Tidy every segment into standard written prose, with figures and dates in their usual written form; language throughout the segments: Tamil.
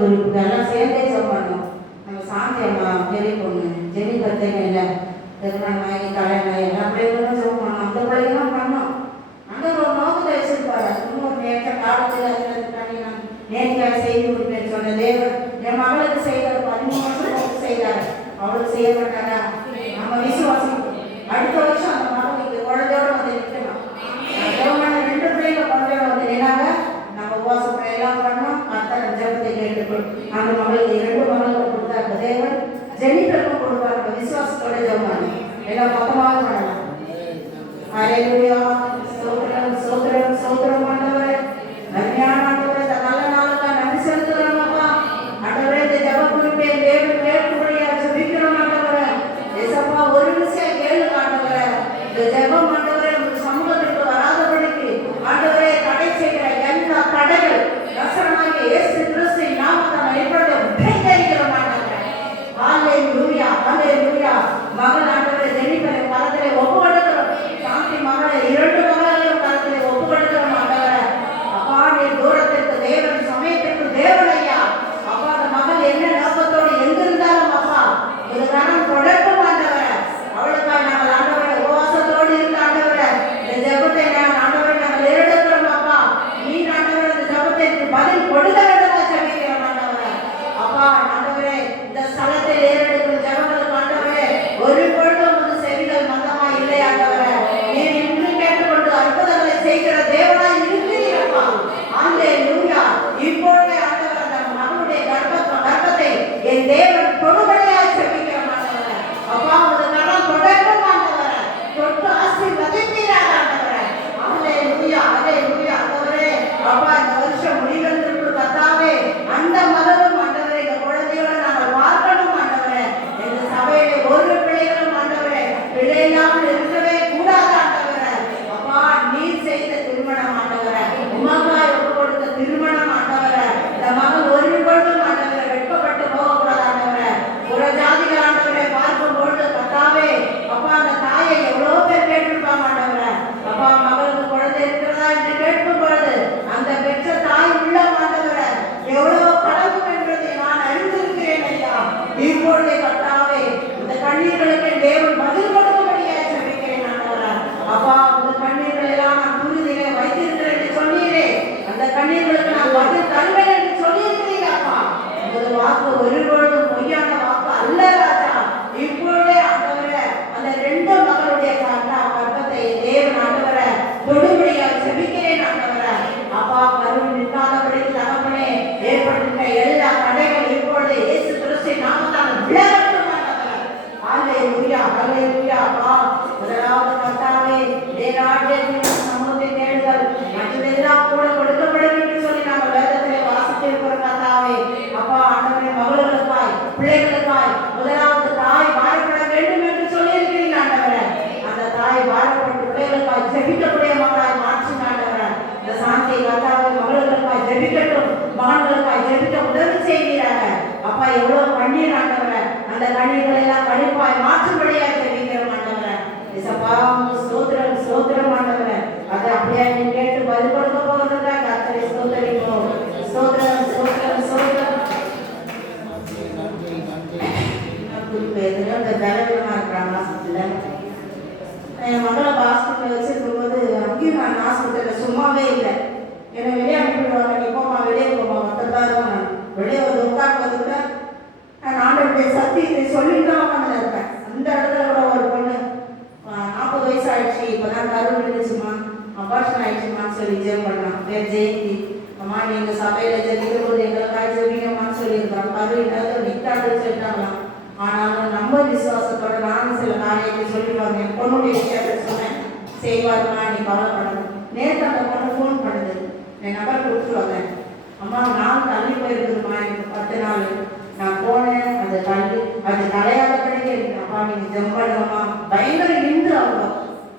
குறிப்புக்கு எல்லாம் சேர்ந்தே சொல்லணும். நம்ம சாந்தி அம்மா பெரிய பொண்ணு ஜெனிஃபர் தேவையில்லை திருமணம் ஆகி கல்யாணம் ஆகி எல்லா பிள்ளைகளும் சொல்லணும். அந்த பிள்ளைகளும் பண்ணோம். அந்த ஒரு நோக்கத்தை வச்சிருப்பாரு. இன்னொரு நேற்ற காலத்தில் அதில் பண்ணி நான் நேற்றையாக செய்து கொடுப்பேன் சொன்ன தேவர் என் மகளுக்கு செய்தார். 13 வருஷம் செய்தார். அவளுக்கு செய்ய மாட்டாரா? நம்ம விசுவாசம் அடுத்த வருஷம் அந்த மகளுக்கு குழந்தையோட வந்து நிற்கணும். 2 பிள்ளைங்க குழந்தையோட வந்து நின்னாங்க. நம்ம உபவாசம் எல்லாம் பண்ணோம். அத்தனை ஜபத்தை கேட்டுக்கொள் அந்த மகளுக்கு 2 மகளுக்கு கொடுத்தாரு தேவன். ஜெனிஃபருக்கும் கொடுப்பார். நம்ம விசுவாசத்தோட ஜபம் எல்லாம் மொத்தமாக பண்ணலாம். ஹல்லேலூயா. ஸ்தோத்திரம் ஸ்தோத்திரம் ஸ்தோத்திரம் ஆண்டவரே. அருமையான ஆண்டவரே, இந்த நல்ல நாளுக்கு நன்றி செலுத்துகிறோம் அப்பா. ஆண்டவரே, இந்த ஜப குறிப்பை தேவன் கேட்கும்படியா ஜெபிக்கிறோம் ஆண்டவரே. ஏசப்பா, ஒரு விஷயம் கேளுங்க ஆண்டவரே. இந்த ஜபம் ஆண்டவரே உங்கள் சமூகத்திற்கு வராதபடிக்கு ஆண்டவரே தடை செய்கிற எல்லா தடைகள் நசரனாகிய இயேசு கிறிஸ்துவின் நாமத்தில் வெளிப்பட்டு உடைக்கிறோம் ஆண்டவரே. ஹல்லேலூயா ஹல்லேலூயா. மகள் ஆண்டவரே ஜெனிஃபரை கரத்திலே ஒப்பு கொடுக்கிறோம். சாந்தி மகளை 2 மகளையும் கரத்திலே ஒப்பு கொடுக்கிறோம் ஆண்டவரே. அப்பா, நீ தூரத்திற்கு தேவன் சமயத்திற்கு தேவன் ஐயா. அப்பா, அந்த மகள் என்ன நோக்கத்தோடு எங்கிருந்தாலும் அப்பா ஒரு கணம் தொடர்பு ஆண்டவரே. அவளுக்காக நாங்கள் ஆண்டவரை உபவாசத்தோடு இருந்த ஆண்டவரே இந்த ஜெபத்தை நாங்கள் ஆண்டவரை நாங்கள் ஏறெடுக்கிறோம் அப்பா. நீ ஆண்டவரை இந்த ஜெபத்திற்கு பதில் கொடுக்க வேண்டும் ஜெபிக்கிறோம் ஆண்டவரே. அப்பா ஆண்டவரே, இந்த ஸ்தலத்தில் ஏறெடுக்கிற ஜெபங்களுக்கு ஆண்டவரே ஒரு பொழுதும் வந்து செவிகள் மந்தமா இல்லை ஆண்டவரே. நீர் இன்று கேட்டுக்கொண்டு அற்புதங்களை செய்கிற தேவனாய் இருக்கிறீரப்பா. ஹல்லேலூயா. இப்பொழுதே ஆண்டவர் அந்த மகனுடைய கர்ப்பத்தை என் தேவன் தொடுபடியாய் ஜெபிக்கிறோம் ஆண்டவரே. அப்பா, ஒரு கரம் தொடர்பும் ஆண்டவரே தொட்டு ஆசீர்வதிப்பீராக ஆண்டவரே. ஹல்லேலூயா ஹல்லேலூயா ஆண்டவரே. அப்பா, இந்த வருஷம் முடிவதற்கு கர்த்தாவே அந்த மகனும் ஆண்டவரே இந்த குழந்தையோடு நாங்கள் பார்க்கணும் ஆண்டவரே. இந்த சபையிலே ஒரு பிள்ளைகளும் ஆண்டவரே பிள்ளை இல்லாமல் இருக்கவே கூடாது ஆண்டவரே. அப்பா, நீர் செய்த திருமணம் ஆண்டவரே, உமக்காய் ஒப்பு கொடுத்த திருமணம் ஆண்டவரே. இந்த மகன் ஒரு பொழுதும் ஆண்டவரே வெட்கப்பட்டு போகக்கூடாது ஆண்டவரே. ஒரு ஜாதிகள் ஆண்டவரை பார்க்கும் பொழுது கர்த்தாவே அப்பா அந்த தாயை எவ்வளோ பேர் கேட்டிருப்பாங்க ஆண்டவரே. அப்பா, மகளுக்கு குழந்தை இருக்கிறதா என்று கேட்கும் பொழுது அந்த பெற்ற தாய் உள்ள ஆண்டவரே எவ்வளவு கலங்கும் என்பதை நான் அறிந்திருக்கிறேன் ஐயா. இப்பொழுதே கர்த்தாவே இந்த கண்ணீர்களுக்கு தேவன் பதில் கொடுக்கும்படியாய் ஜெபிக்கிறேன் ஆண்டவரே. அப்பா, இந்த கண்ணீர்கள் எல்லாம் நான் துருதிலே வைத்திருக்கிறேன் என்று சொன்னீரே. அந்த கண்ணீர்களுக்கு நான் பதில் தருவேன் என்று சொல்லியிருக்கிறீங்க அப்பா. உங்கள் வாக்கு ஒரு பொழுதும் பொய்யான வாக்கு அல்ல ராஜா. இப்பொழுதே ஆண்டவரே அந்த 2 மகளுடைய கர்ப்பத்தை தேவன் ஆண்டவரே தொடுபடியாய் ஜெபிக்கிறேன் ஆண்டவரே. அப்பா, கருவில் நிற்காதபடிக்கு தகப்பனே ஏற்படுகின்ற எல்லா தடைகள் இப்பொழுது இயேசு கிறிஸ்துவின் நாமத்தால் விலகட்டும் ஆண்டவரே. ஹல்லேலூயா ஹல்லேலூயா. அப்பா, முதலாவது கர்த்தாவே தேராஜ்யத்தின் சமூகத்தை தேடுதல் மற்றதெல்லாம் கூட கொடுக்கப்படும் என்று சொல்லி நாங்கள் வேதத்திலே வாசித்திருக்கிறோம் கர்த்தாவே. அப்பா ஆண்டவரே, மகளுக்காய் பிள்ளைகளுக்காய் முதலாவது தாய் வாழப்பட வேண்டும் என்று சொல்லியிருக்கிறீங்க ஆண்டவரே. அந்த தாய் வாழப்பட்டு பிள்ளைகளுக்காய் ஜெபிக்கக்கூடிய மகளாய் மாற்றுங்க ஆண்டவரே. இந்த சாந்தியை கர்த்தாவே மகளுக்காய் ஜெபிக்கட்டும், மகன்களுக்காய் ஜெபிக்க உதவி செய்வீராக. அப்பா, எவ்வளவு கண்ணீர் ஆண்டவரே, அந்த கண்ணீர்கள் எல்லாம் கழிப்பாய் மாற்றும்படியாய் ஜெபிக்கிறோம் ஆண்டவரே. இசப்பா, ஸ்தோத்திரம் ஸ்தோத்திரம் ஆண்டவரே. அதை அப்படியே நீ கேட்டு பதில் கொடுக்க போகிறதா கர்த்தரை ஸ்தோத்திரிப்போம். ஸ்தோத்திரம் ஸ்தோத்திரம் ஸ்தோத்திரம். இந்த தலைவரமா இருக்கிறாங்க ஹாஸ்பிட்டலில். என் மகளை ஹாஸ்பிட்டலில் வச்சிருக்கும் போது அங்கேயும் நான் ஹாஸ்பிட்டலில் சும்மாவே இல்லை. என்னை வெளியே அனுப்பிடுவாங்க. நீ போமா வெளியே போமா மொத்தத்தான் நான் வெளியே வந்து உட்கார்ந்து கூட நான் ஆண்டவருடைய சத்தியத்தை சொல்லிட்டு தான் உட்காந்து இருப்பேன். அந்த இடத்துல கூட ஒரு பொண்ணு 40 வயசு ஆயிடுச்சு, இப்போதான் கரு விழுந்துச்சுமா, அபார்ஷன் ஆயிடுச்சுமான்னு சொல்லி ஜெபம் பண்ணான். பேர் ஜெயந்தி. அம்மா, நீங்க சபையில ஜெபிக்கும் போது எங்களுக்காக ஜெபிக்கமான்னு சொல்லியிருக்காங்க. கரு இல்லாத நிற்காதுன்னு சொல்லிட்டாங்களாம். ஆனாலும் நம்ம விசுவாசத்தோட நானும் சில காரியத்தை சொல்லிடுவாங்க. என் பொண்ணுடைய விஷயத்தை சொன்னேன், செய்வாருமா, நீ கவலைப்படணும். நேற்று அந்த பொண்ணு ஃபோன் பண்ணுது, என் நம்பர் கொடுத்துருவாங்க. அம்மா, நான் தள்ளி போயிருக்குதுமா, எனக்கு 10 நாள் நான் போனேன். அது தள்ளி அது தலையாத கிடைக்க அப்பா நீங்க ஜெபம் பண்ணுங்கம்மா, பயங்கர நின்று அவங்க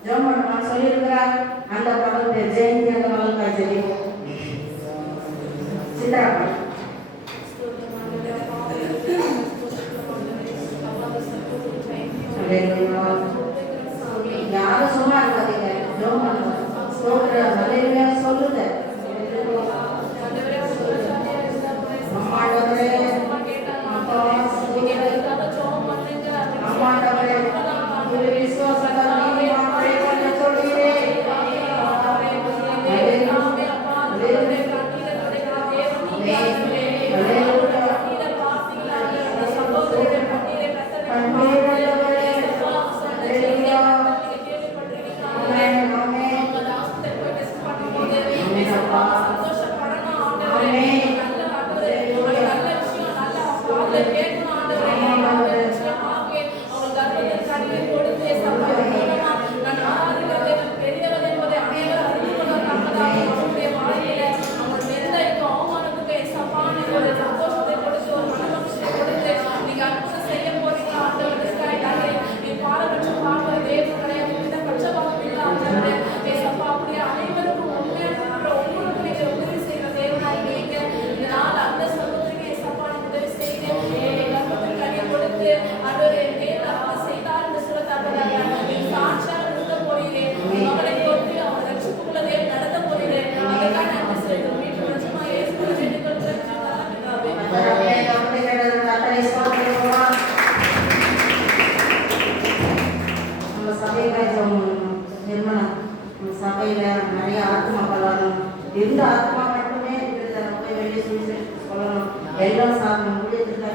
ஜெபம் பண்ணுமான்னு சொல்லியிருக்கிறாங்க. அந்த மகள் பேர் ஜெயந்தி. அந்த மகள் காய் ஜெயந்தி சித்ராப்பா. யாரும் சும்மா இருக்காதீங்க, ஜெபம் பண்ணுங்க. சொல்லுங்க அம்மா இந்த ஆத்மா மட்டுமே இருக்கிறத நம்ம போய் வெளியே சுவிசேஷத்தை சொல்லணும். எல்லாம் சாப்பிடணும் முடியதில்லை.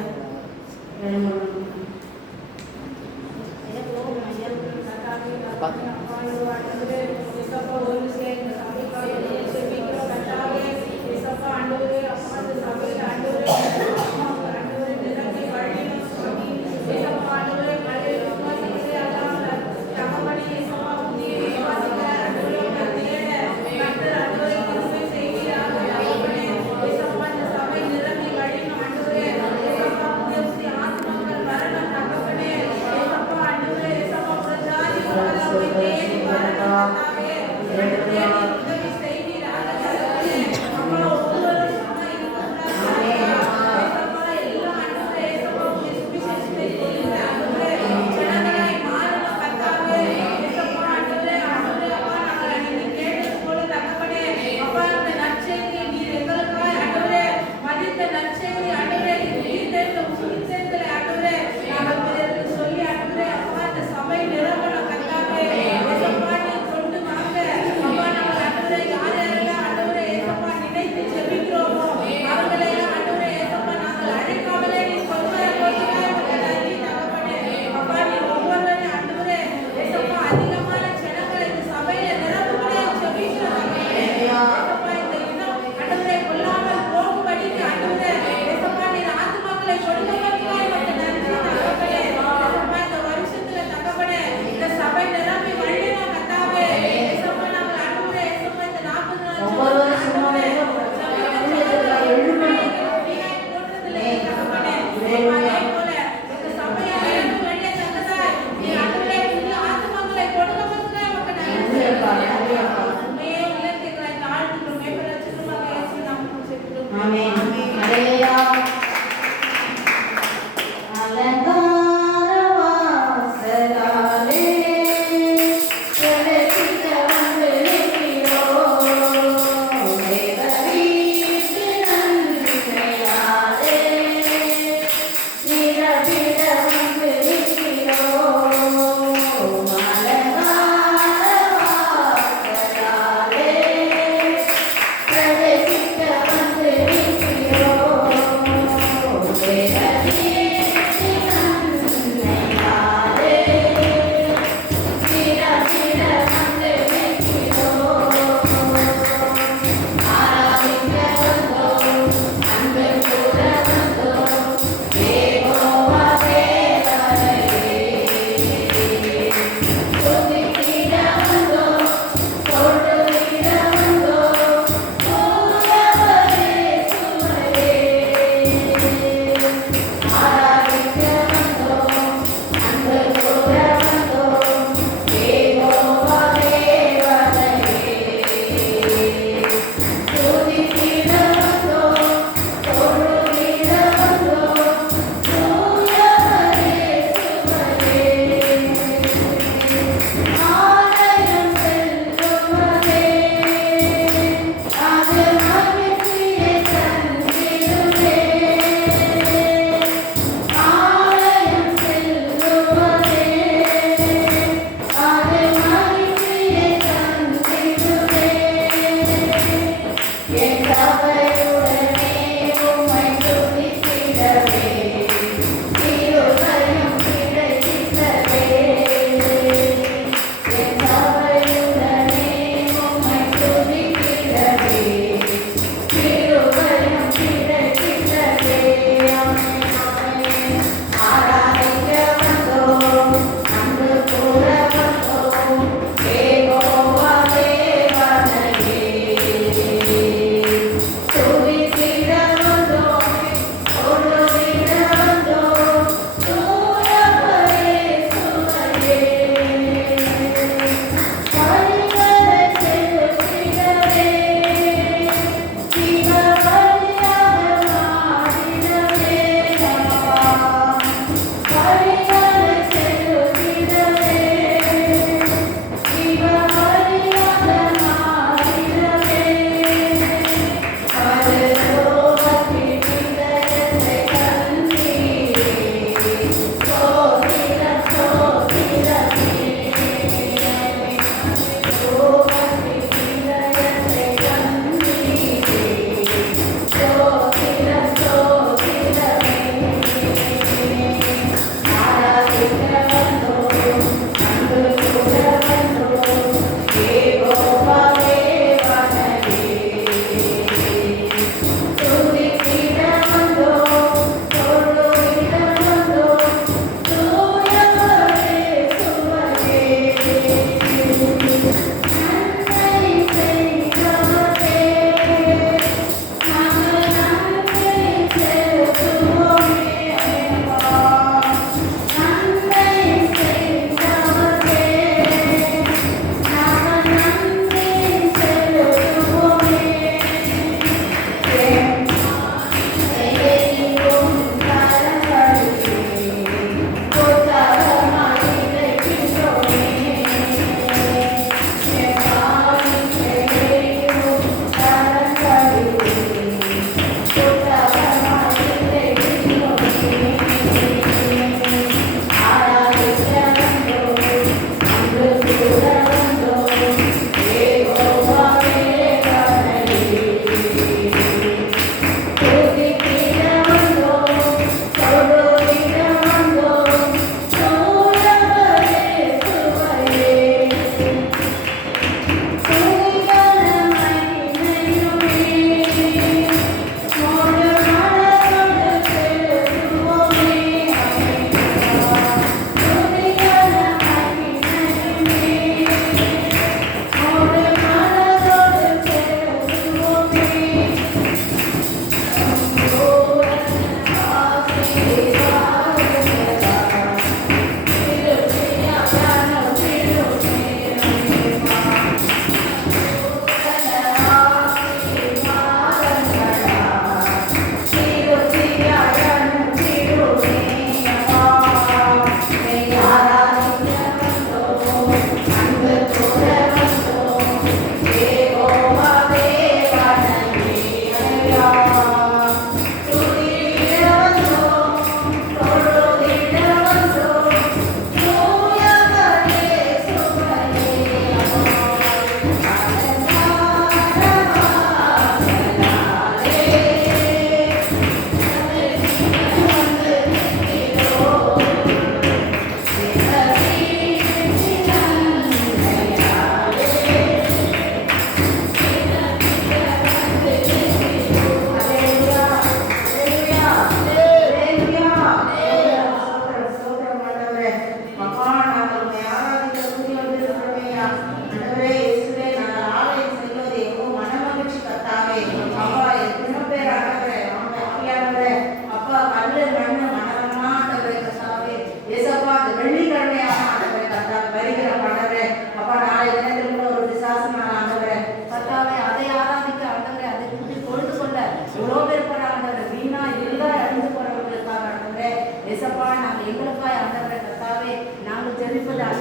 Thank you.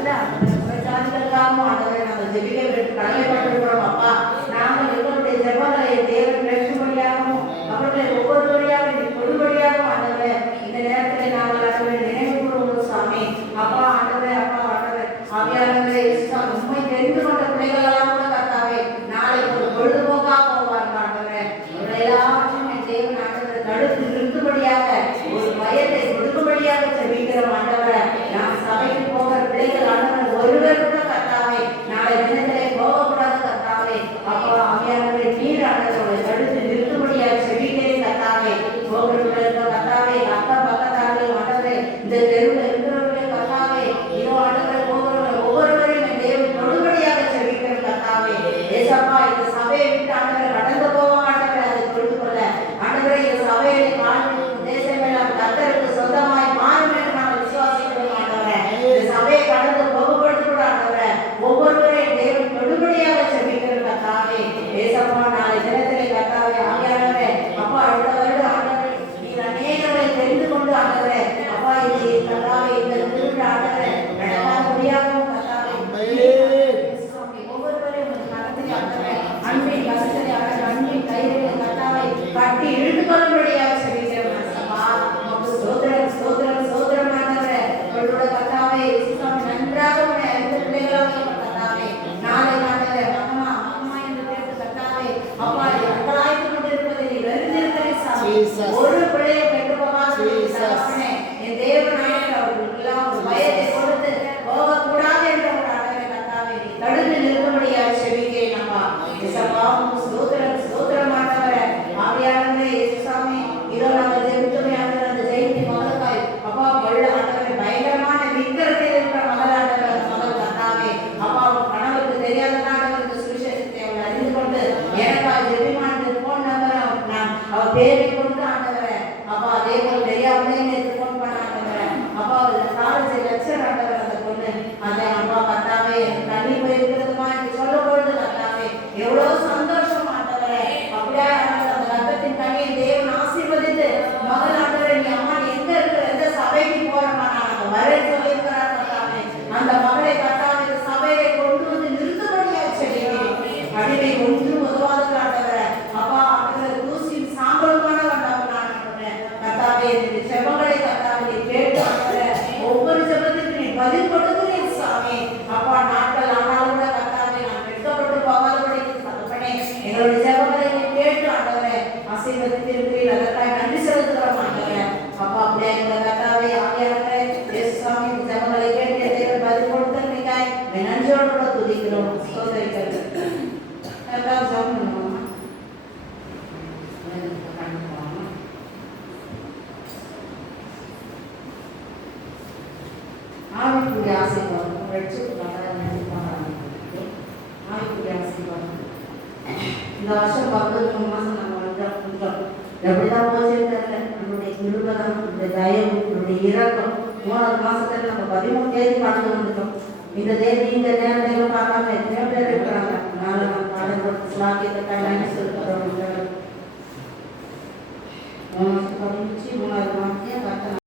அல்ல பிரச்சாரங்களுக்காகவும் ஆண்டவரை நாங்கள் ஜெபிக்க கடமைப்பட்டிருக்கிறோம் அப்பா. நாங்கள் எங்களுடைய ஜெபங்களை தேவன் கேட்கும்படியாகவும் அவர்களை ஒவ்வொருவரையாக நீ கொடுபடியாகவும் ஆண்டவரை இந்த நேரத்தில் நாங்கள் ஆண்டவரை நினைவு கூறுவோம் சாமி. அப்பா ஆண்டவரை அப்பா ஆண்டவரை ஆவியானவரை உண்மை தெரிந்து கொண்ட பிள்ளைகளெல்லாம் கூட கர்த்தாவே நாளைக்கு ஒரு பொழுதுபோக்காக போவாங்க ஆண்டவரை. எல்லாவற்றையும் என் தேவன் ஆண்டவரை தடுத்து நிறுத்தும்படியாக ஒரு பயத்தை கொடுக்கும்படியாக ஜெபிக்கிறோம் ஆண்டவரை. நாம் சபைக்கு போகிற பிள்ளைகள் ஆண்டவர் ஒருவர் கூட கர்த்தாவே நாளை தினத்திலே போகக்கூடாது கர்த்தாவே. அப்பா ஆவியானவரை நீர் ஆண்டவரை தடுத்து நிறுத்தும்படியாக ஜெபிக்கிறேன் கர்த்தாவே. போகிறவர்கள் கர்த்தாவே அக்கம் பக்கத்தார்கள் ஆண்டவரை இந்த தெருவில் இருக்கிறவர்களே கர்த்தாவே இதோ ஆண்டவரை போகிறவர்கள் ஒவ்வொருவரையும் என் தேவன் தொடுபடியாக ஜெபிக்கிறோம் கர்த்தாவே. ஏசப்பா இந்த சபையை விட்டு ஆண்டவரை கடந்து போக ஆண்டவரை அதை தொழுது கொள்ள ஆண்டவரை இந்த சபையை காணும் தேசம் எல்லாம் கர்த்தருக்கு சொந்தமாய் மாறும் என்று நாங்கள் விசுவாசிக்கிறோம் ஆண்டவரை. இந்த சபையை கடந்து போகப்படுத்தி கூட ஆண்டவரை ஒவ்வொருவரையும் தேவன் தொடுபடியாக ஜெபிக்கிறோம் கர்த்தாவே. ஏசப்பா நாளை தினத்திலே கர்த்தாவே ஆவியானவரே அப்பா அடுத்த வருடம் ஆண்டவரை நீர் அநேகரை தெரிந்து கொண்டு ஆண்டவரே அப்பா இது கர்த்தாவே இந்த திருவிழா ஆண்டவரை நடக்க முடியாமல் கர்த்தாவே ஒவ்வொருவரையும் நடத்தி ஆண்டவரை அன்பின் கஷ்டத்தை அன்பின் கைகளை கர்த்தாவை கட்டி இழுத்து கொள்ளும்படியாக ஜெபிக்கிறோம் அப்பா. சோதரம் சோதரம் சோதரம் ஆண்டவரே உங்களோட கர்த்தாவே நன்றாக உன்னை அறிந்த பிள்ளைகளாக கர்த்தாவே நாளை ஆண்டவரே மகமா மகமா என்று கேட்டு கர்த்தாவே அப்பா அக்கலாய்த்து கொண்டிருப்பதை நீ வெறுந்திருக்கிறேன் சாமி. ஒரு பிள்ளையை பெற்று போகாது என் தேவனாய் அவர்களுக்கெல்லாம் ஒரு பயத்தை கொடுத்து போகக்கூடாது என்ற ஒரு ஆண்டவரை கர்த்தாவே நீ தடுத்து நிறுத்தும்படியாக ஜெபிக்கிறேன் அப்பா. இயேசப்பா ஸ்தோத்திரம் ஸ்தோத்திரம் ஆண்டவரே ஆவியானவரே இயேசுசாமி இதோ நாங்கள் ஜெபித்தோமே ஆண்டவரே அந்த ஜெயந்தி மகளுக்காய் அப்பா வள்ள ஆண்டவரே பயங்கரமான விக்கிரத்தில் இருக்கிற மகள் ஆண்டவரே அந்த மகள் கர்த்தாவே அப்பா கணவருக்கு தெரியாதவர்களுக்கு சுவிசேஷத்தை அவள் அறிந்து கொண்டு எனக்காக ஜெபிமான் போன் நம்பர் நான் அவள் பேரை கொண்டு ஆண்டவரே அப்பா அதே போல் தெரியாமலே நேற்று போன் பண்ண ஆண்டவரே அப்பா காலேஜ் லட்சர் ஆண்டவரே அந்த பொண்ணு அதை அப்பா கர்த்தாவே தள்ளி போயிருக்கிறதுமா என்று சொல்லப்பொழுது கர்த்தாவே எவ்வளவு சந்தோஷம் ஆண்டவரே. அப்படியே அந்த கர்ப்பத்தின் கனியை தேவன் ஆசீர்வதித்து மகள் ஆண்டவரே நீ அம்மா எங்க இருக்கிற எந்த சபைக்கு போறமா நான் வர சொல்லியிருக்கிறார் கர்த்தாவே. அந்த மகளை கர்த்தாவே இந்த சபையை கொண்டு வந்து நிறுத்தும்படியாக செய்கிறேன். அடிமை ஒன்றும் உதவாது ஆண்டவரே அப்பா ஆண்டவரே தூசியும் சாம்பலுமான ஆண்டவரே ஆண்டவரே கர்த்தாவே இந்த ஜெபங்களை கர்த்தாவே நீ கேட்டு ஆண்டவரே ஒவ்வொரு ஜெபத்திற்கு நீ பதில் கொடுக்கிறீர் சாமி. அப்பா நாட்கள் ஆனாலும் கூட கர்த்தாவே நான் வெட்கப்பட்டு போகாதபடி தகப்பனே எங்களுடைய ஜெபங்களை நீ கேட்டு ஆண்டவரே ஆசீர்வதித்திருக்கிறீர். அதற்காக நன்றி செலுத்துகிறோம் ஆண்டவரே அப்பா. அப்படியே எங்கள் கர்த்தாவே ஆவியானவரே இயேசு சாமி இந்த ஜெபங்களை கேட்டு தேவன் பதில் கொடுத்தீங்காய் நன்றியோடு கூட துதிக்கிறோம் ஸ்தோத்திரிக்கிறோம். எல்லாரும் ஜெபம் பண்ணுவோம். ஆவிக்குரிய ஆசீர்வாதம் ஆவிக்குரிய ஆசீர்வாதம் இந்த வருஷம் 13 மாசம் நம்ம வந்துட்டோம். எப்படிதான் போச்சு தெரியல. நம்மளுடைய கிருபைதான் இந்த தயவு நம்முடைய இரக்கம் 3வது மாசத்துல நம்ம 13 தேதி கடந்து வந்துட்டோம். இந்த தேதி இந்த நேரத்தையும் பார்க்காம எத்தனையோ பேர் இருக்கிறாங்க. அதனால நம்ம பாடல் சாக்கியத்தை கல்யாணம் சொல்லுறோம். 3 மாசம் 3வது